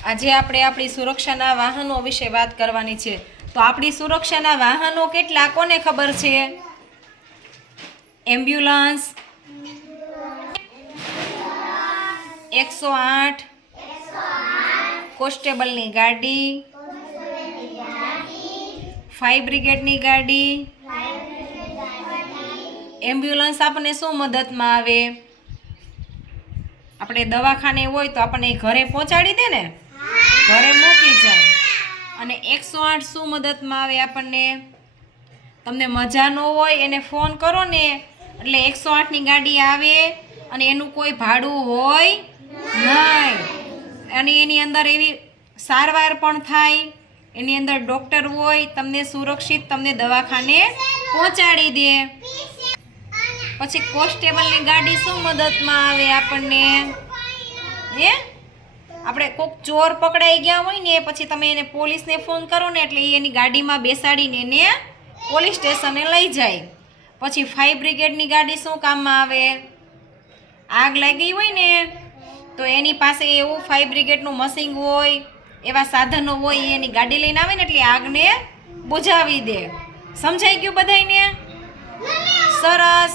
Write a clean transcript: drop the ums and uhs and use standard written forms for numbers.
આજે આપણે આપણી સુરક્ષાના વાહનો વિશે વાત કરવાની છે। તો આપણી સુરક્ષાના વાહનો કેટલા કોને ખબર છે? એમ્બ્યુલન્સ, 108, કોન્સ્ટેબલની ગાડી, ફાયર બ્રિગેડની ગાડી। એમ્બ્યુલન્સ આપણને શું મદદમાં આવે? આપણે દવાખાને હોય તો આપણને ઘરે પહોંચાડી દે ને, ઘરે મૂકી જાય। અને 108 શું મદદમાં આવે આપણને? તમને મજા ન હોય એને ફોન કરો ને એટલે 108ની ગાડી આવે અને એનું કોઈ ભાડું હોય નહીં, અને એની અંદર એવી સારવાર પણ થાય, એની અંદર ડૉક્ટર હોય, તમને સુરક્ષિત તમને દવાખાને પહોંચાડી દે। પછી કોન્સ્ટેબલની ગાડી શું મદદમાં આવે આપણને? આપણે કોઈક ચોર પકડાઈ ગયા હોય ને પછી તમે એને પોલીસને ફોન કરો ને એટલે એની ગાડીમાં બેસાડીને એને પોલીસ સ્ટેશને લઈ જાય। પછી ફાયર બ્રિગેડની ગાડી શું કામમાં આવે? આગ લાગી હોય ને તો એની પાસે એવું ફાયર બ્રિગેડનું મશીન હોય, એવા સાધનો હોય, એની ગાડી લઈને આવે ને એટલે આગને બુઝાવી દે। સમજાઈ ગયું બધાયને? સરસ।